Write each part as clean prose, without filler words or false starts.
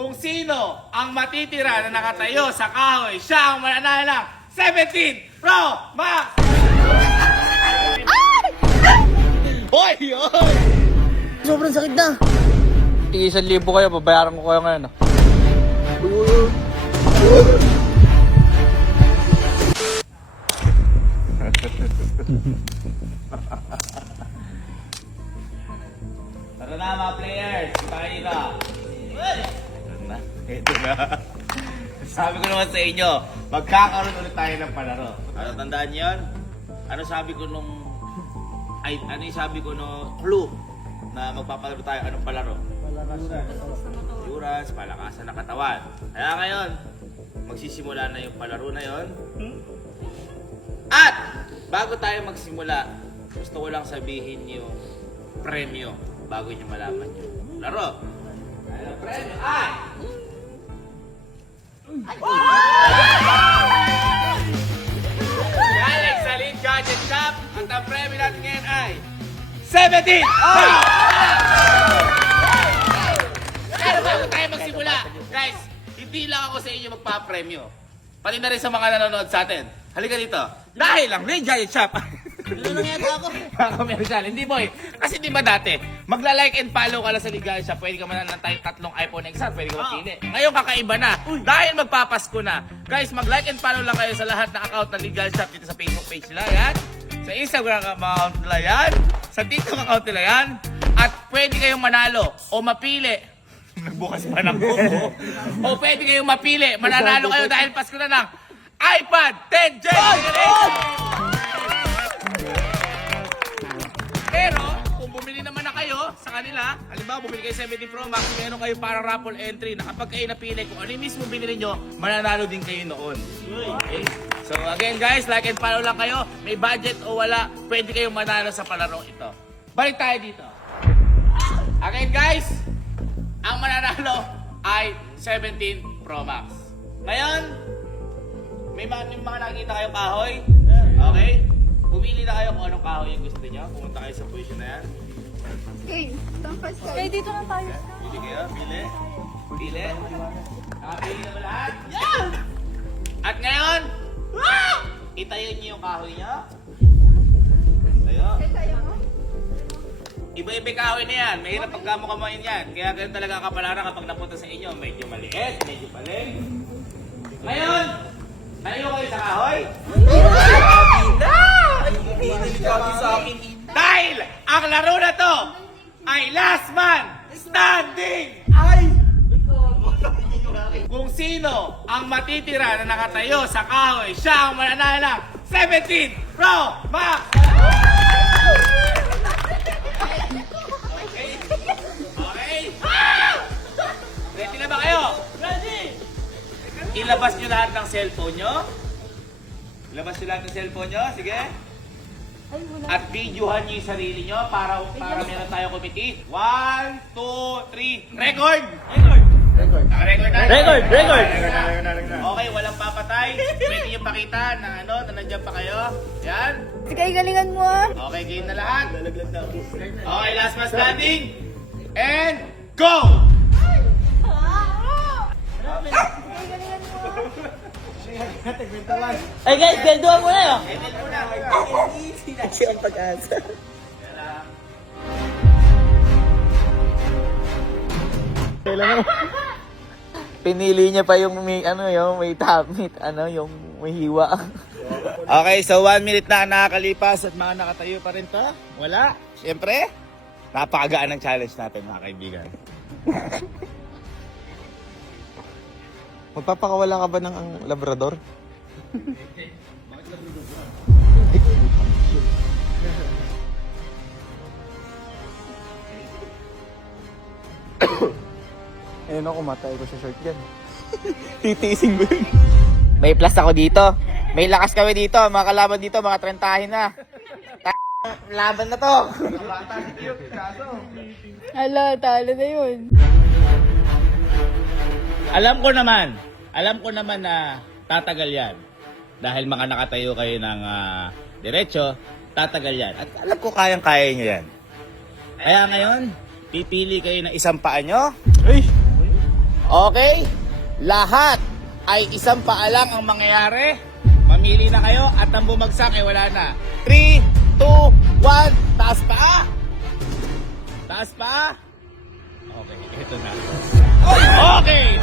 Kung sino ang matitira na nakatayo sa kahoy, siya ang mananalo ng 17 Pro Max! Hoy! Hoy! Sobrang sakit na. Tig-1,000 kayo, babayaran ko kayo ngayon. Tara na mga players, tayo na. Ito na. Sabi ko naman sa inyo, magkakaroon ulit tayo ng palaro. Ano, tandaan niyo yun? Ano sabi ko nung... ano yung sabi ko nung clue na magpapalaro tayo? Anong palaro? Endurance, palakasan ng katawan. Kaya ngayon, magsisimula na yung palaro na yon. At bago tayo magsimula, gusto ko lang sabihin yung premyo bago nyo malaman yung laro. Ang premyo ay... Galing sa Lead Gadget Shop at ang premyo natin ngayon ay 17! Pero bago tayo magsimula, guys, hindi lang ako sa inyo magpa-premyo. Pati na rin sa mga nanonood sa atin. Halika dito. Dahil lang Lead Gadget Shop. Ano lang yata ako? Mga komersyal. Hindi boy. Kasi di ba dati, magla-like and follow ka lang sa Lead Gadget Shop. Pwede ka manalo ng tatlong iPhone XR. Pwede ka mapili. Ngayon kakaiba na. Dahil magpapasko na. Guys, mag-like and follow lang kayo sa lahat ng account ng Lead Gadget Shop dito sa Facebook page nila. Yan. Sa Instagram account nila yan. Sa TikTok account nila yan. At pwede kayong manalo o mapili. Nagbukas pa ng kuko. O pwede kayong mapili. Mananalo kayo dahil Pasko na ng iPad 10 Generation. Pero, kung bumili naman na kayo sa kanila, halimbawa bumili kayo 17 Pro Max, meron kayo parang raffle entry na kapag kayo napili kung ano yung mismo binili nyo, mananalo din kayo noon. Okay? So again guys, like and follow lang kayo. May budget o wala, pwede kayong manalo sa palarong ito. Balik tayo dito. Again guys, ang mananalo ay 17 Pro Max. Ngayon, may mga nakikita kayong kahoy. Okay? Pumili na kayo kung anong kahoy yung gusto niyo. Pumunta kayo sa position na yan. Kaya dito na tayo. Pili kayo, pili. Pili. Nakapili na ba lahat? Yeah! At ngayon, itayo niyo yung kahoy niyo. Tayo. Iba-iba yung kahoy na yan. Mahirap pagkamukamuin yan. Kaya ganun talaga ang kapalaran kapag napunta sa inyo. Medyo maliit, medyo paling. Ngayon, tayo kayo sa kahoy. Dahil ang laro na to ay last man standing! Kung sino ang matitira na nakatayo sa kahoy, siya ang mananalo ng 17 Pro Max! Okay? Okay? Ready na ba kayo? Ready! Ilabas nyo lahat ng cellphone nyo. Ilabas nyo lahat ng cellphone nyo. Sige. At videohan nyo yung sarili nyo para meron tayo committee. 1, 2, 3. Record! Record na. Record! Okay, walang papatay. Pwede nyo pakita na na nandiyan pa kayo. Yan. Sige, galingan mo ah. Okay, game na lahat. Okay, last man standing. And go! Ay guys, ganduhan mo na yun. Edit muna. Kasi ang pag-asa. Pinili niya pa yung may, may tamit, yung may hiwa. Okay, so 1 minute na ang nakakalipas at mga nakatayo pa rin to. Wala. Siyempre, napakagaan ng challenge natin mga kaibigan. Magpapakawala ka ba ng ang labrador? Ayun ako, matay ko sa short dyan. Titiising mo yun. May plus ako dito. May lakas kami dito. Mga kalaban dito, mga 30 na. Laban na to. Hala, talo na yun. Alam ko naman na tatagal yan. Dahil mga nakatayo kayo ng diretso, tatagal yan. At alam ko kayang-kaya nyo yan. Kaya ngayon, pipili kayo ng isang paa nyo. Ay! Okay? Lahat ay isang paalang ang mangyayari. Mamili na kayo at ang bumagsak ay wala na. 3, 2, 1, taas pa! Taas pa! Okay, ito na. Okay!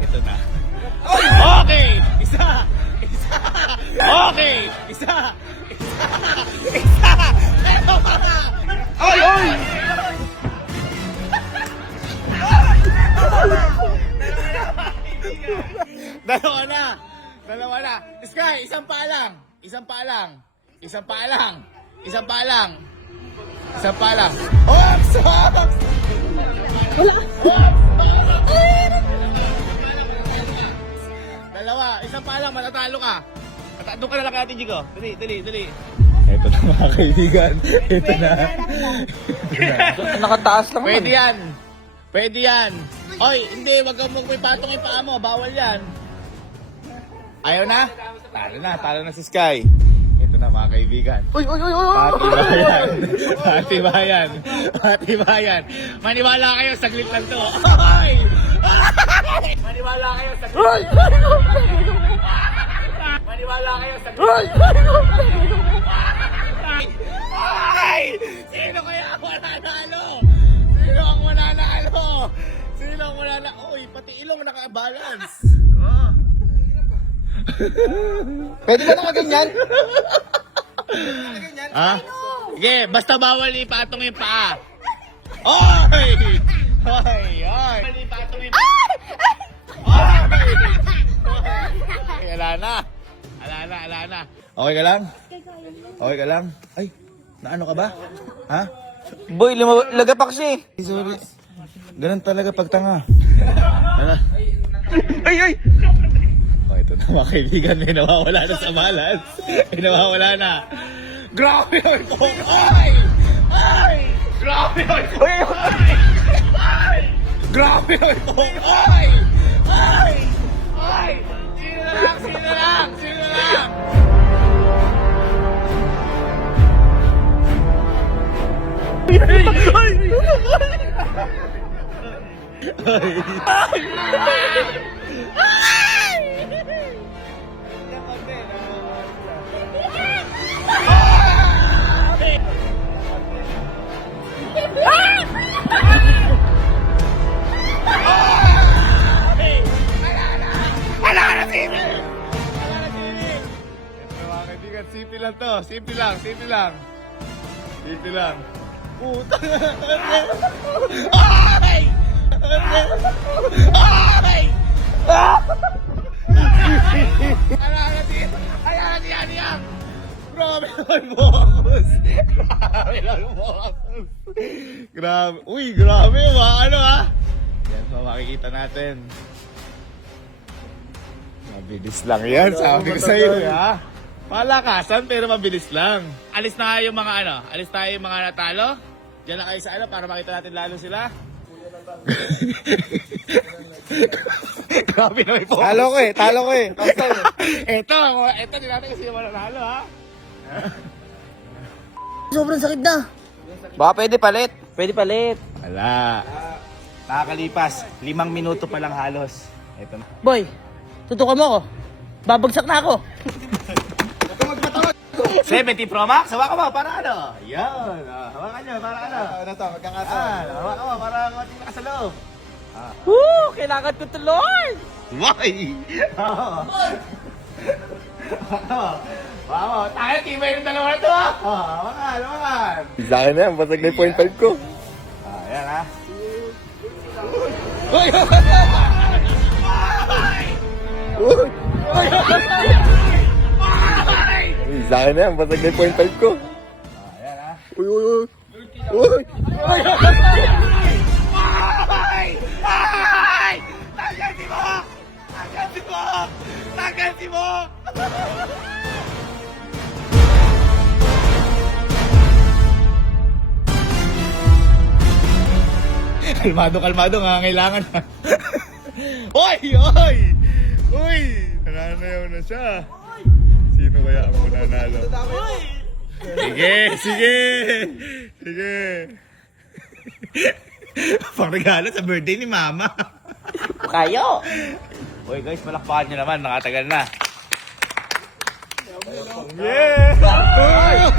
Ito na. Okay! Isa! Isa! Okay! Isa! Isa! Ito pa! Oy! Oy! Dalawa na! Dalawa na! Sky, isang paalang! Isang paalang! Isang paalang! Isang paalang! Isang paalang! Ops! Ops! Dalawa! Isang paalang! Matatalo ka! Doon ka na lang kay Ate Jigo. Dali, dali, dali. Ito na mga kaibigan. Ito na. Nakataas lang. Pwede yan. Pwede yan. Oy, hindi. Wag kang may patong yung paa mo. Bawal yan. Ayaw na? Talo na. Talo na si Sky. Ito na mga kaibigan. Uy, uy, uy, uy. Patibayan. Patibayan. Patibayan. Maniwala kayo. Saglit lang to. Oy! Maniwala kayo. Saglit lang to. Maniwala kayo sa Ay! Sino kaya ang mananalo? Sino ang mananalo? Sino ang mananalo? Uy, pati ilong naka-balance. Oh. Pwede ba nakaganyan? Ha? Sige, basta bawal ipatong yung paa. Oy! Oy! Oy! Bawal ipatong yung paa. Oy! Ala na. Ala na, ala na. Okay ka lang? Okay ka lang? Ay, naano ka ba? Ha? Boy, lagapak siya eh. Sorry. Ganun talaga pagtanga. Ano? Ay, ay! Oh, ito na mga kaibigan. May nawawala na sa balance. May nawawala na. Grabe yung phone! Ay! Ay! Grabe yung phone! Ay! Grabe yung phone! Ay! Ay! Ay! Sino na lang? Sino na lang? Sino na lang? Simple lang to. Simple lang. Simple lang. Simple lang. Puta. Ay! Ay! Ayan. Grabe naman focus. Grabe lang focus. Grabe. Uy, grabe. Ano ha? Yan pa makikita natin. Mabilis lang yan. Sabi ko sa'yo ha. Palakasan pero mabilis lang. Alis na yung mga alis tayo yung mga natalo. Diyan na kayo sa para makita natin lalo sila. Grabe na may focus. Talo ko eh. Ito, di natin kasi yung mananalo ha. Sobrang sakit na. Baka pwede palit. Pwede palit. Wala. Nakakalipas. 5 minuto pa lang halos. Ito na. Boy, tutukan mo ako. Babagsak na ako. 70 Pro Max, hawakan mo para ano? Yan. Hawakan nyo para ano? Ano to? Magkakataon. Hawakan mo para konting lakas sa loob. Woo! Kailangan ko to, Lord! Why? Wow, tayo tibay ng dalawa na to ha. Hawakan. Sa akin na yan, basag na yung 0.5 ko. Ayan ha. Uy! Uy! Sa akin na yan, basag na yung 0.5 ko. Ayan ha. Uy, uy, uy! Uy! Ay! Ay! Tagasi mo! Tagasi mo! Tagasi mo! Kalmado, ngangailangan na. Oy! Oy! Uy! Nananayaw na siya. Sino kaya ang mananalo? Sige, sige. Sige. Pangregalo sa birthday ni Mama. Kayo! Uy guys, malakpakan nyo naman, nakatagal na. Yeah!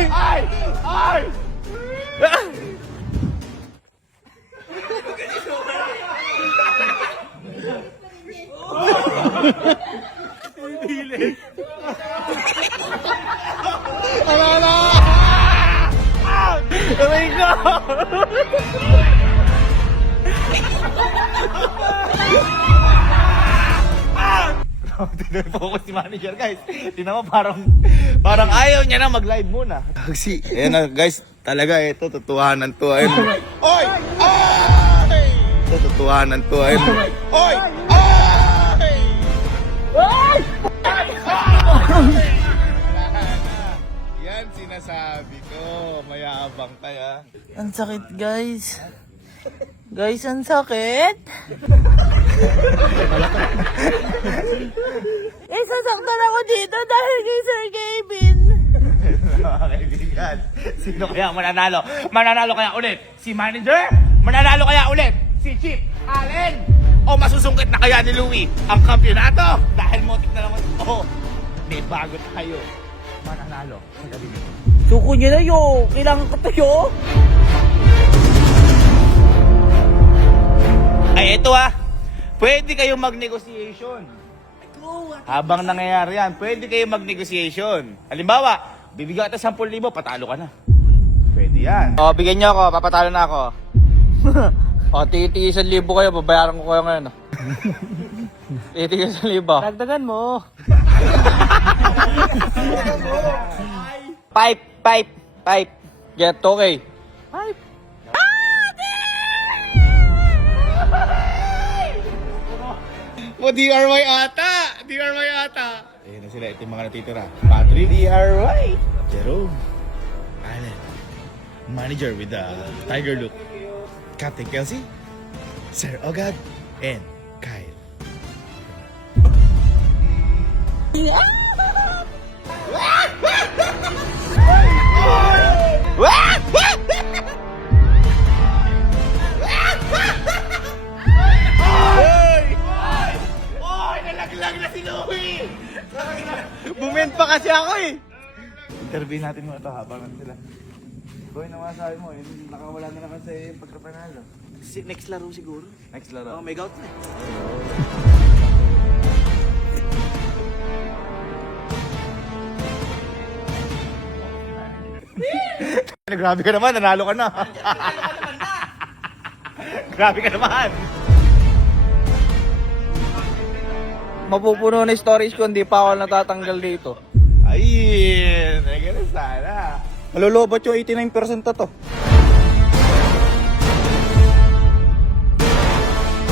Ay! Ay! Aray ko! Tinan po si manager guys. Tinan mo parang ayaw niya na mag-live muna. Taxi. Ayan na guys, talaga ito, totohanan to. Ayun. Oy! Ay! Ito, totohanan to. Ayun. Oy! Ay! Yan sinasabi ko. Mayabang kaya. Ang sakit, guys. Guys, ang sakit. Sasaktan ako dito dahil kay Sir Kevin. Mga kaibigan, sino kaya mananalo? Mananalo kaya ulit si manager? Mananalo kaya ulit si Chief Allen? O masusungkit na kaya ni Louie ang kampyonato? Dahil motik na naman ito, may bago tayo. Mananalo sa gabi nito. Suko niya na yo. Kailangan ko tayo. Ay, ito pwede kayong mag-negotiation. Habang nangyayari yan, pwede kayong mag-negotiation. Halimbawa, bibigyan kita 10,000, patalo ka na. Pwede yan. O, bigyan niyo ako. Papatalo na ako. O, titi 1,000 kayo. Babayaran ko kayo ngayon. Titi 1,000. Dagdagan mo. Pipe. Get okay. Pipe. O, DRY ata! DRY ata! Ayun na sila, ito yung mga natitira. Patrick. DRY. Jerome. Allen. Manager with the tiger look. Captain Kelsey. Sir Ogad. And Kyle. Nalaglag na si Louie! Bument pa kasi ako eh. Interview natin mo ito habang sila. Boy, namasabi mo, nakawala na kasi yung pagkapanalo. Next laro siguro. Next laro. Oh, may gout na. Grabe ka naman, nanalo ka na. Grabe ka naman. Mapupuno na yung stories ko, hindi pa ako natatanggal dito. Ayun, ay ganun sana. Malulobot yung 89% na to.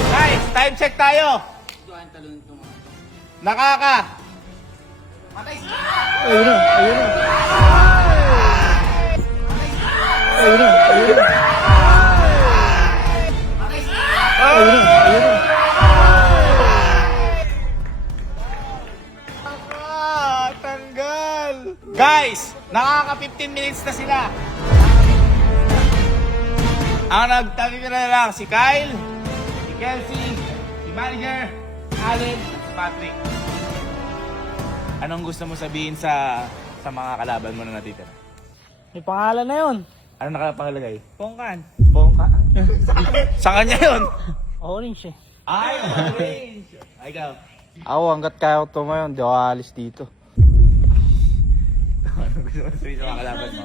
Guys, time check tayo. Nakaka. Matay sila. Ayun na. Tanggal. Guys, nakaka 15 minutes na sila. Ang nagtanggal na lang si Kyle, si Kelsey, si Manager, Allen, at si Patrick. Anong gusto mo sabihin sa mga kalaban mo na natitira? May pangalan na yun. Ano nakapangalagay? Pongkan. Bongka. Sa kanya yun? Orange eh. Ay, orange. Ay, ikaw. Ako, hanggat kaya ko tumayon, di ako alis dito. Ano gusto mo sabihin sa mga kalaban mo?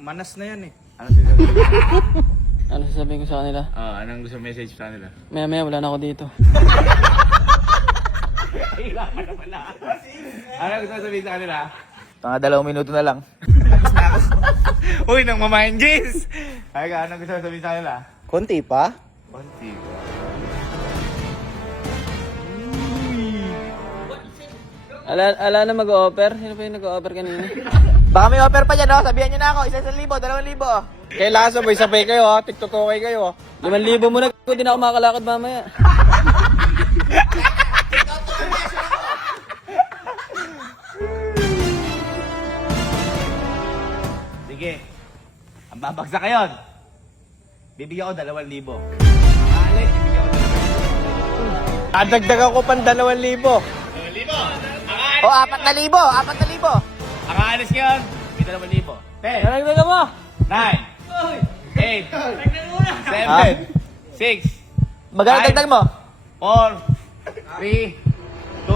Manas na yan eh. Ano sabihin? Ano sasabihin ko sa kanila? Anong gusto message sa kanila? Maya wala na ako dito. Kailangan na pala. Ano gusto mo sabihin sa kanila? Mga 2 minuto na lang. Uy, nang mamahin James! Ay ka, anong gusto mo sabihin sa kanila? Konti pa? Konti ba? Ala na mag-offer? Sino pa yung nag-offer kanina? Baka may offer pa dyan, oh. Sabihan nyo na ako. 1,000, 2,000. Kailangan sabay-sabay kayo, ha. TikTok-okay kayo, 5,000 muna. Hindi na ako makakalakad mamaya. sige. Ang babagsak ngayon. Bibigyan ko 2,000. Aalis, bibigyan ko 2,000. Adagdagan ko pang 2,000. 2,000. O, 4,000. 4,000. Ang aalis ngayon, may 2,000. 10, Nalagdagan mo. 9, 8, 7, 6, Magkano dagdag mo? 4, 3, 2,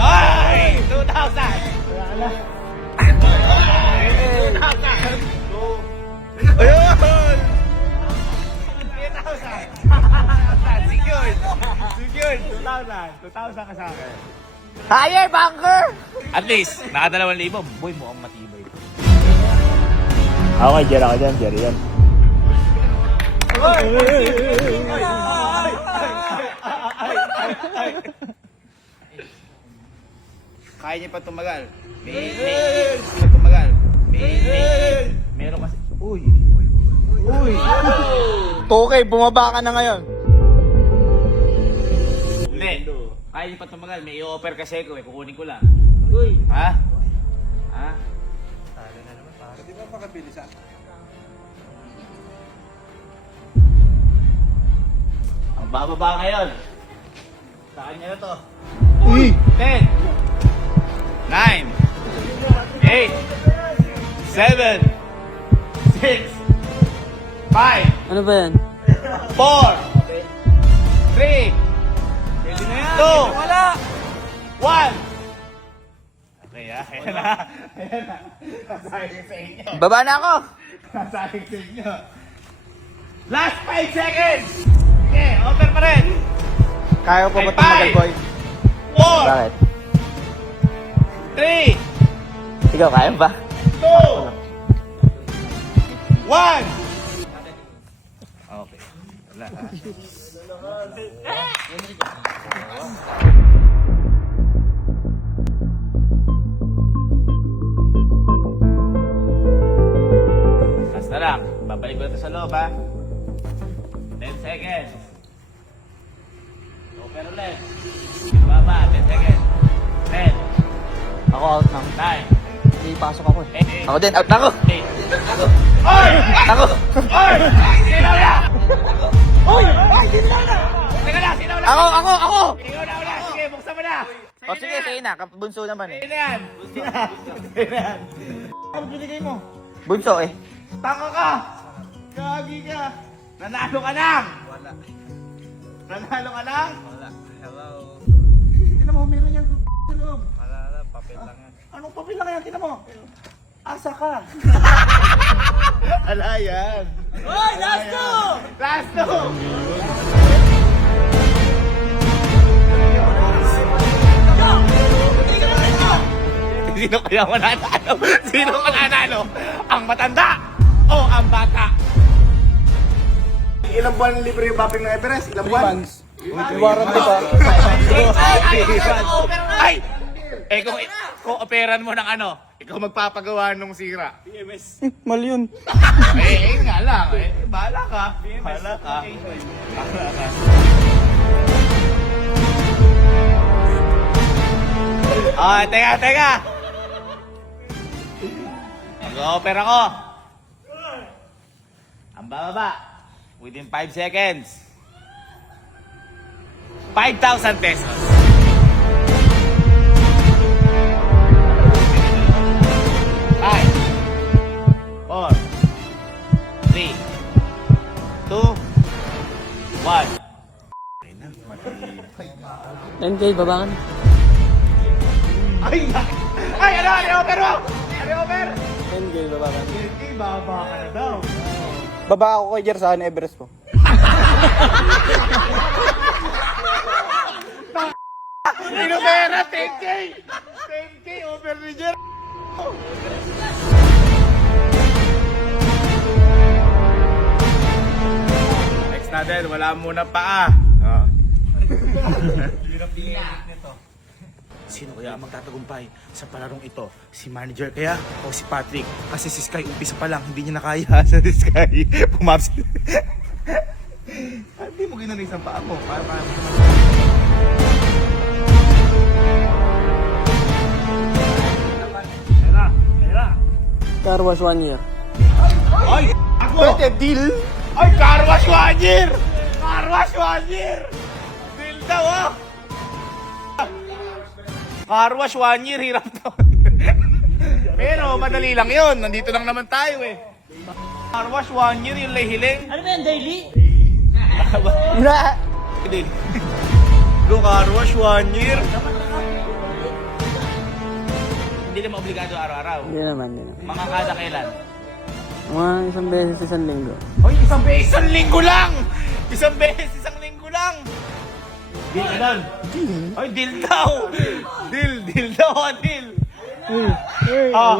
ay! 2,000! 2,000! Ayun! 3,000! Secured! Secured! 2,000 ka sa akin. Higher, banker! At least, naka 2,000. Boy, mukhang matibay. Ako kay Jerry ako dyan, Jerry yan. Kaya niya pa tumagal. May tumagal. Meron kasi. Uy! Okay, bumaba ka na ngayon. Hindi. Kaya niya pa tumagal. May i-offer kasi ko eh. Kukunin ko lang. Ha? Ha? Di ba makabilisan? Ang bababa ngayon. Sa kanya na to. Uy! 10, 9, 8, 7, 6, 5, Ano ba yan? 4, 3, 2, 1. Okay, ayan na. Ayan na. Nasayang sa inyo. Baba na ako. Nasayang sa inyo. Last 5 seconds! Okay, offer pa rin. Kaya ko Ay, ba tumagal, five. boy? 4, Bakit? 3, Ikaw, kaya ba? 2, 1. Okay. Wala ha. Basta lang. Babalik ko ito sa loob ha. 10 seconds. Okay ulit. Baba. 10 seconds. 10, Ako out na. 9, Hindi pasok ako eh. 8, Ako din, out na ako. 8. Oy! Ako. Oy! Sinaw na! Oy! Ay, sinaw na! Teka na, sinaw na! Ako. Ikaw na ulit! Sige, buksan mo na! O sige, sige na. Bunso naman eh. Sa'yo na yan! Sa'yo na yan! Ano binigay mo? Bunso eh. Taka ka! Gagi ka! Nanalo ka lang! Wala. Nanalo ka lang? Wala. Hello. Tingnan mo, meron yan sa loob. Wala, papel lang yan. Anong papel lang yan? Tingnan mo. Asa ka? Ala yan! Oy, last two! Last two! Sino kaya mananalo? Sino mananalo? Ang matanda o ang bata? Ilang buwan libre yung mapping ng Everest? Ilang buwan? Warranty pa. Ay! Eh kung operan mo ng ano, ikaw magpapagawa nung sira. Mali yun. Nga lang. Bahala ka. Bahala ka. Bahala ka. Ah, teka. Mag-offer ako. Ang bababa. Within 5 seconds. 5,000 pesos. Five, 4, 3, 2, 1. 10K, baba ka na. Ay, ano offer mo? Ano offer? 10K, baba ka na. Hindi, baba ka na daw. Baba ako kay Jer sa Everest ko. Inopera, 10K! 10K, offer ni Jer. Next natin, wala muna paa. Sino kaya ang magtatagumpay sa palarong ito? Si manager kaya o si Patrick? Kasi si Sky umpisa pa lang, hindi niya nakaya sa Sky. Pumaps. Hindi mo ginawa isang paa mo. Para Car wash 1 year. Ay! Ako! Pwede, deal. Ay! Car wash 1 year! Car wash 1 year! Deal daw ah! Car wash 1 year, hirap daw. Pero madali lang yun. Nandito lang naman tayo eh. Car wash 1 year yung lahiling. Ano ba yan, daily? Daily. Go car wash 1 year. Hindi naman obligado araw-araw. Hindi naman. Mga kada kailan. Mga isang beses, isang linggo. Hoy, isang linggo lang! Isang beses, isang linggo lang! Deal ka doon. Ay, deal daw! Deal daw, deal! Ah!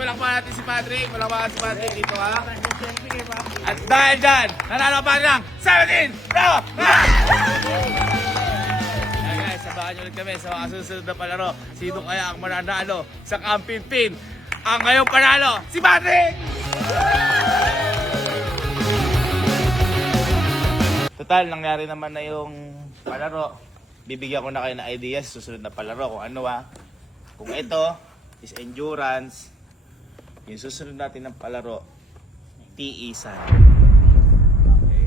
Palakpakan natin si Patrick. Palakpakan si Patrick dito ha. At dahil dyan, nanalo pa rin ng 17! Bravo! Kaya guys, sabahan nyo ulit kami sa mga susunod na palaro. Sino kaya ang mananalo sa Camping Pin? Ang ngayong panalo, si Patrick! Total, nangyari naman na yung palaro. Bibigyan ko na kayo ng ideas sa susunod na palaro kung ano Kung ito is endurance, yung susunod natin ng palaro, tiisan. Okay.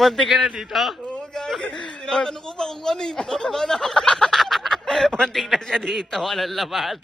Munti ka na dito? Oo, gagi. Tinatanong ko pa kung ano yung Muntik na siya dito, walang laman.